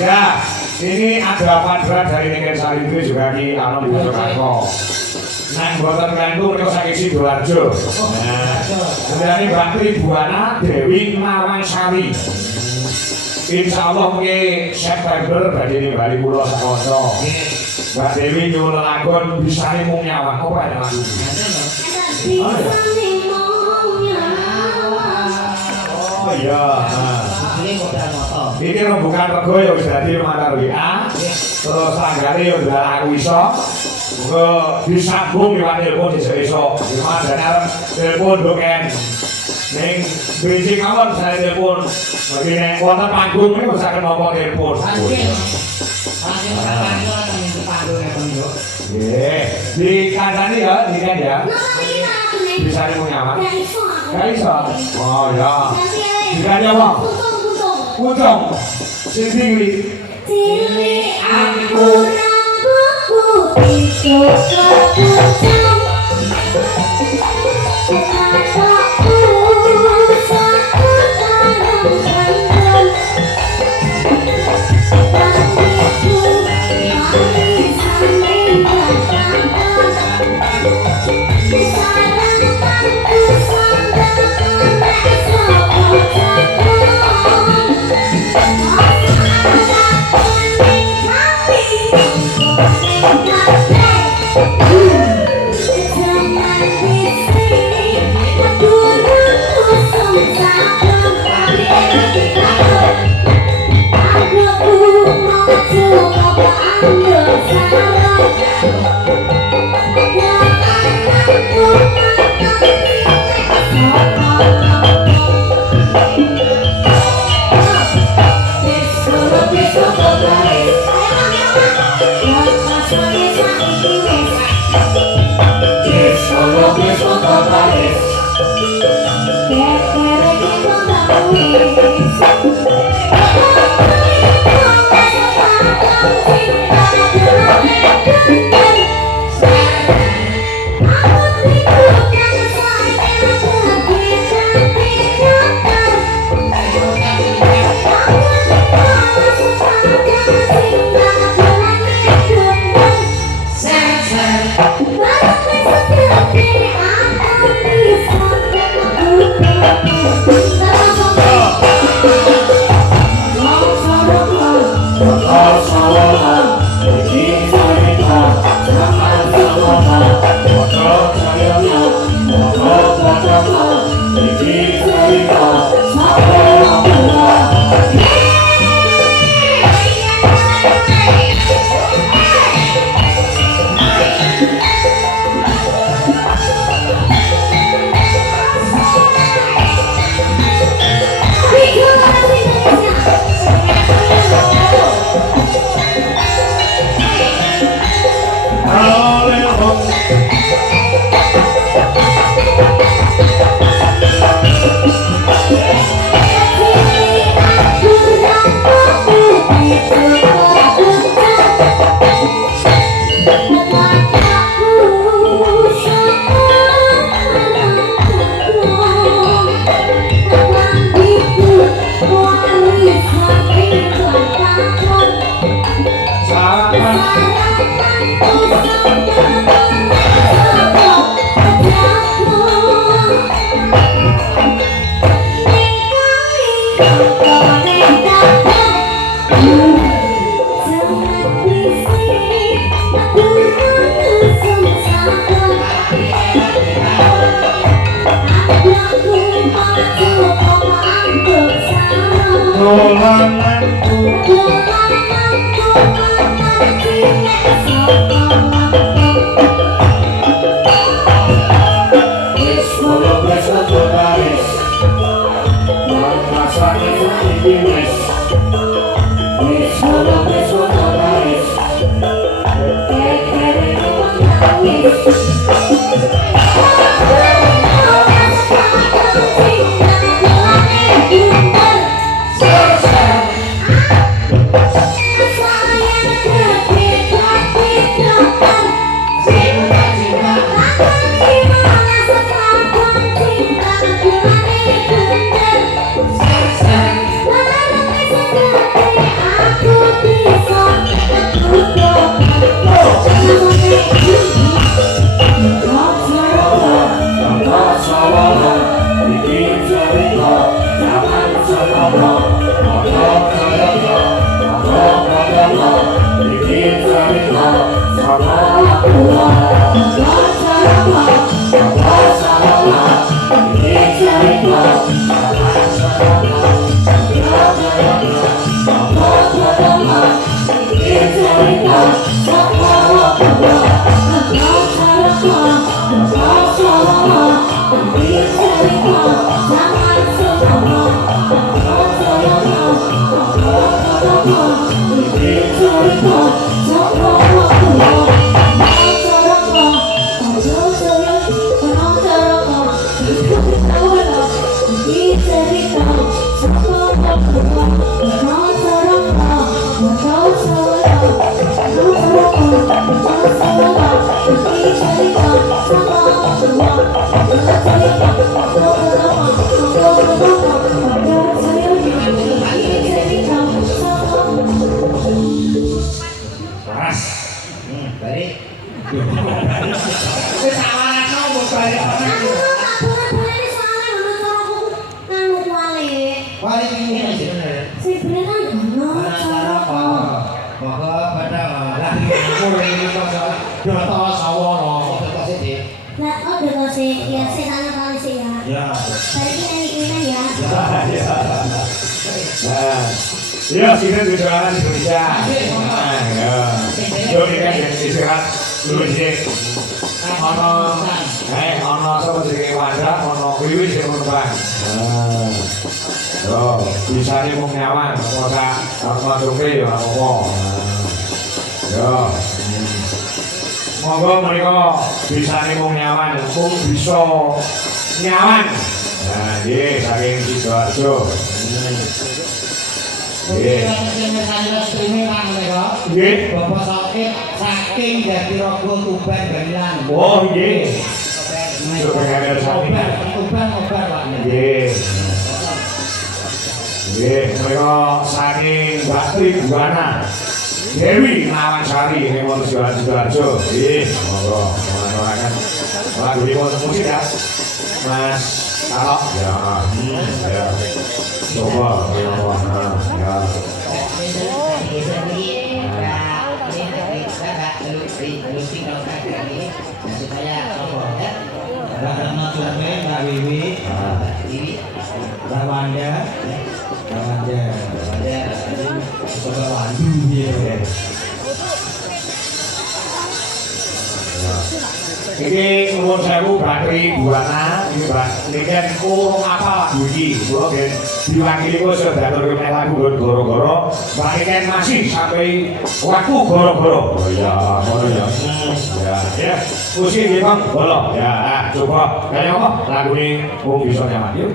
Ya, ini ada padra dari Negen Sari itu juga di Anom Bosokarto. Nang boten kanggo menika saking Sidoarjo. Nah, kemudian Mbak Tribuana Dewi Mawangsari. Insyaallah mungkin September badhe nimbali kula sakonco. Mbak Dewi nyuwun lagon bisa mung nyawang apa ya lagu. Oh iya. Ini rembukan rego ya wis dadi lumantar WA. Terus tanggane ya ndak aku iso. Muga disambung liwat telepon esuk-esuk. Gimana arep telepon doken. Ning bridging mawon saya telepon. Bagi nek wonten panggung niku saken nampa telepon. Nggih, dikandani ya, dikan ya. Bisa niku nyaman. Gak iso. Oh ya. Dikan apa? Pucung. Sing tinggi. Cilik aku rambutku itu kepucung. Paras. Balik. Wis awalan mau balik orang. Balik ini aja bener. Maka pada lah aku ini kok data sawono kok sih. Ya. Nah, ya kita jualan Indonesia. Nah, ya. Yo ini kan istirahat dulu sih. Ono sapa sing wadah, ono wiwit sing menerbang. Nah. Yo, bisane mung nyawang, ora masuk-masuk yo apa. Yo. Monggo menika bisane mung nyawang, mung bisa nyawang. Nah, nggih saking Sidoarjo. Nggih. Nggih. Bapak sakit saking dadi rogo Tuban Banilan. Oh, nggih. Tuban obat Pak. Nggih. Nggih, menika saking Mbak Tri Buana. Dewi Nawansari ing wonten Sidoarjo. Nggih, monggo mengaturaken lagipun musik ya. Mas Kalau ya. Ya. Coba ya. Ya. Mbak Wiwi, Mbak Wanda, Mbak Wandu ya. Ini nuwun sewu Batri Buana, ini kan kurung apa lagu ini, kalau kan diwakili kok sudah terkenal lagu goro-goro, kan masih sampai waktu goro-goro. Oh iya, oh iya. Ya, ya, musik ini bang, bolong. Ya, coba, kayak apa lagu ini, bisa nyaman yuk.